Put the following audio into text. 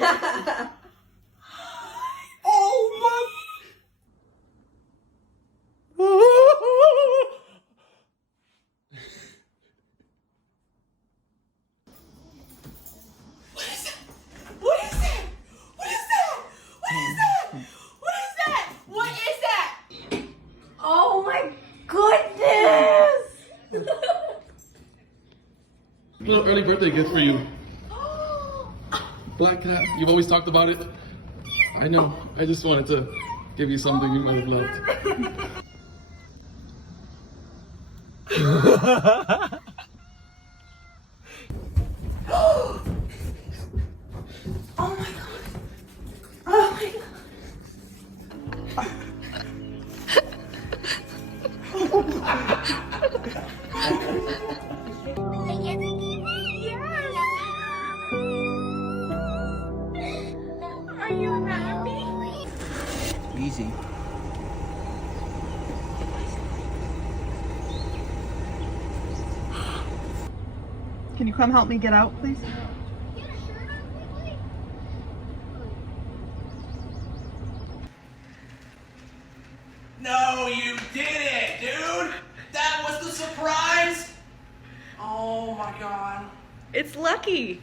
Oh my. What is that? What is that? What is that? What is that? What is that? What is that? Oh my goodness! Little early birthday gift for you. Black cat, you've always talked about it. I know. I just wanted to give you something you might have loved. Oh my god! Oh my god! Are you happy? Easy. Can you come help me get out, please? No, you didn't, dude. That was the surprise. Oh my god. It's Lucky.